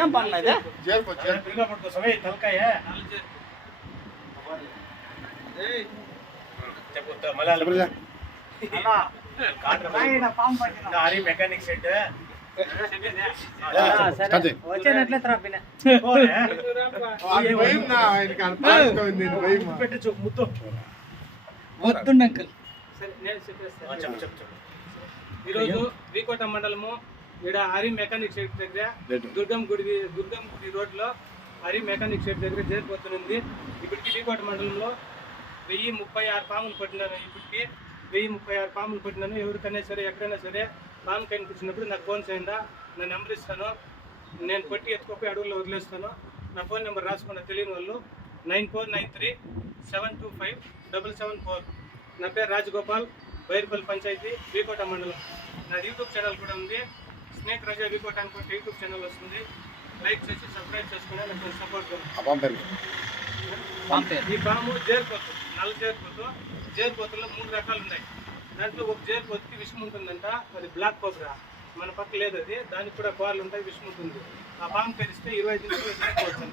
ఏం పని ఇది? తలకాయ మెకానిక్ సెట్ వచ్చేనట్లే ఈరోజు వీకోట మండలము ఇక్కడ హరి మెకానిక్ షెడ్ దగ్గర దుర్గం గుడి రోడ్లో హరి మెకానిక్ షెడ్ దగ్గర చేరిపోతుంది. ఇప్పటికి వీకోట మండలంలో 1036 పాములు పట్టినాను. ఇప్పటికి 1036 పాములు పట్టినాను. ఎవరికైనా సరే ఎక్కడైనా సరే పాము కనిపించినప్పుడు నాకు ఫోన్ చేయండి, నా నెంబర్ ఇస్తాను. నేను పట్టి ఎత్తుకోపోయి అడవుల్లో వదిలేస్తాను. నా ఫోన్ నెంబర్ రాసుకున్న తెలియని వాళ్ళు 9493725774. నా పేరు రాజగోపాల్, బైర్పల్లి పంచాయతీ, వీకోట మండలం. నా యూట్యూబ్ ఛానల్ కూడా ఉంది, స్నేక్ రాజా వీకోట అనుకుంటే యూట్యూబ్ ఛానల్ వస్తుంది. లైక్ చేసి సబ్స్క్రైబ్ చేసుకుని నాకు సపోర్ట్ చేయండి. ఈ పాము జేరుపోతు, నల్ల జేరుపోతులో 3 రకాలు ఉన్నాయి. దాంట్లో ఒక జేరుపోతుకి విషం ఉంటుందంట, అది బ్లాక్ కోబ్రా. మన పక్క లేదు అది, దానికి కూడా కోర్లు ఉంటాయి, విషం ఉంటుంది. ఆ పాము పెరిస్తే 25 నిమిషాలు చనిపోవచ్చు.